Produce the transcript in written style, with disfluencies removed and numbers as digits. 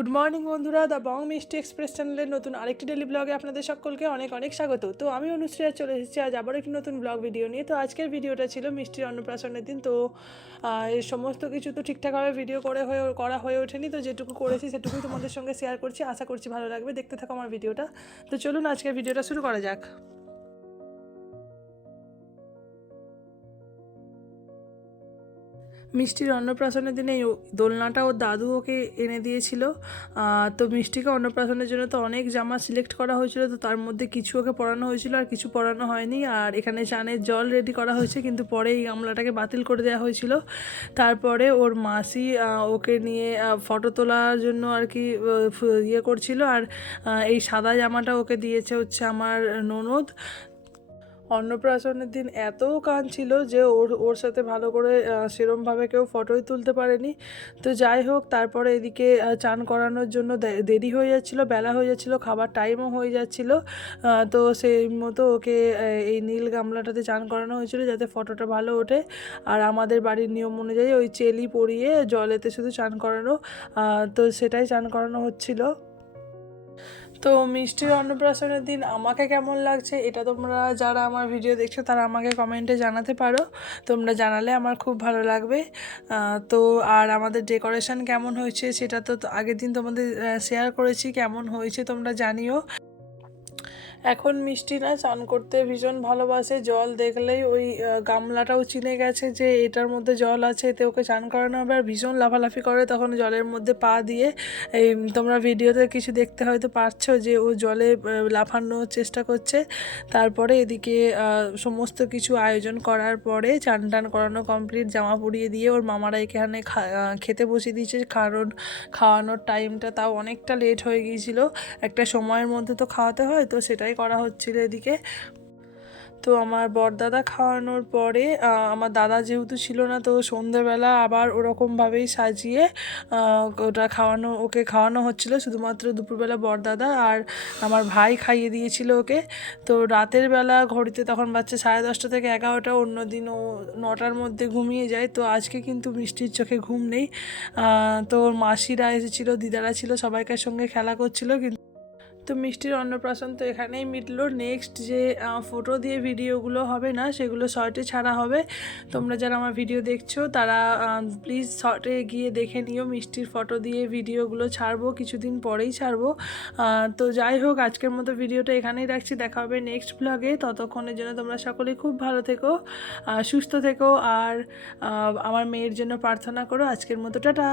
Good morning বন্ধুরা, the Bong মিষ্টি express চ্যানেলের নতুন আরেকটি ডেলি ব্লগে আপনাদের সকলকে অনেক অনেক স্বাগত। তো আমি অনুশ্রী আজ চলে এসেছি আজ আবার একটি নতুন ব্লগ ভিডিও নিয়ে। তো আজকের ভিডিওটা ছিল মিষ্টির অন্নপ্রাশনের দিন। তো এই সমস্ত কিছু তো ঠিকঠাকভাবে ভিডিও করা হয়ে ওঠেনি, তো যেটুকু করেছি সেটুকুই তোমাদের সঙ্গে শেয়ার করছি। আশা করছি ভালো লাগবে, দেখতে থাকো আমার ভিডিওটা। তো চলুন আজকের ভিডিওটা শুরু করা যাক। মিষ্টির অন্নপ্রাশনের দিনে এই দোলনাটা ওর দাদু ওকে এনে দিয়েছিল। তো মিষ্টিকে অন্নপ্রাশনের জন্য তো অনেক জামা সিলেক্ট করা হয়েছিল, তো তার মধ্যে কিছু ওকে পরানো হয়েছিল আর কিছু পরানো হয়নি। আর এখানে চানের জল রেডি করা হয়েছে, কিন্তু পরে এই গামলাটাকে বাতিল করে দেওয়া হয়েছিল। তারপরে ওর মাসি ওকে নিয়ে ফটো তোলার জন্য আর কি ইয়ে করছিল। আর এই সাদা জামাটা ওকে দিয়েছে হচ্ছে আমার ননদ। অন্নপ্রাশনের দিন এত কাঁদছিল যে ওর সাথে ভালো করে সেরমভাবে কেউ ফটোই তুলতে পারেনি। তো যাই হোক, তারপরে এদিকে চান করানোর জন্য দেরি হয়ে যাচ্ছিলো, বেলা হয়ে যাচ্ছিলো, খাবার টাইমও হয়ে যাচ্ছিলো। তো সেই মতো ওকে এই নীল গামলাটাতে চান করানো হয়েছিল যাতে ফটোটা ভালো ওঠে। আর আমাদের বাড়ির নিয়ম অনুযায়ী ওই চেলি পরিয়ে জলেতে শুধু চান করানো, তো সেটাই চান করানো হচ্ছিলো। তো মিষ্টির অন্নপ্রাশনের দিন আমাকে কেমন লাগছে এটা তোমরা যারা আমার ভিডিও দেখছো তারা আমাকে কমেন্টে জানাতে পারো। তোমরা জানালে আমার খুব ভালো লাগবে। তো আর আমাদের ডেকোরেশন কেমন হয়েছে সেটা তো আগের দিন তোমাদের শেয়ার করেছি, কেমন হয়েছে তোমরা জানিও। এখন মিষ্টি না চান করতে ভীষণ ভালোবাসে, জল দেখলেই ওই গামলাটাও চিনে গেছে যে এটার মধ্যে জল আছে, এতে ওকে চান করানো হবে। আর ভীষণ লাফালাফি করে তখন জলের মধ্যে পা দিয়ে। এই তোমরা ভিডিওতে কিছু দেখতে হয়তো পারছো যে ও জলে লাফানোর চেষ্টা করছে। তারপরে এদিকে সমস্ত কিছু আয়োজন করার পরে চান টান করানো কমপ্লিট, জামা পরিয়ে দিয়ে ওর মামারা এখানে খেতে বসিয়ে দিয়েছে, কারণ খাওয়ানোর টাইমটা তাও অনেকটা লেট হয়ে গিয়েছিল। একটা সময়ের মধ্যে তো খাওয়াতে হয়, তো সেটাই করা হচ্ছিল এদিকে। তো আমার বড়দাদা খাওয়ানোর পরে আমার দাদা যেহেতু ছিল না, তো সন্ধেবেলা আবার ওরকমভাবেই সাজিয়ে ওকে খাওয়ানো হচ্ছিল। শুধুমাত্র দুপুরবেলা বড়দাদা আর আমার ভাই খাইয়ে দিয়েছিল ওকে। তো রাতের বেলা ঘড়িতে তখন বাচ্চা 10:30 থেকে 11টা, অন্যদিন ও 9টার মধ্যে ঘুমিয়ে যায়। তো আজকে কিন্তু মিষ্টির চোখে ঘুম নেই। তো ওর মাসিরা এসেছিলো, দিদারা ছিল, সবাইকার সঙ্গে খেলা করছিল। তো মিষ্টির অন্নপ্রাশন তো এখানেই মিটলো। নেক্সট যে ফটো দিয়ে ভিডিওগুলো হবে না, সেগুলো শর্টে ছাড়া হবে। তোমরা যারা আমার ভিডিও দেখছো তারা প্লিজ শর্টে গিয়ে দেখে নিও, মিষ্টির ফটো দিয়ে ভিডিওগুলো ছাড়বো, কিছুদিন পরেই ছাড়বো। তো যাই হোক, আজকের মতো ভিডিওটা এখানেই রাখছি, দেখা হবে নেক্সট ব্লগে। ততক্ষণের জন্য তোমরা সকলেই খুব ভালো থেকো, সুস্থ থেকো, আর আমার মেয়ের জন্য প্রার্থনা করো। আজকের মতো টাটা।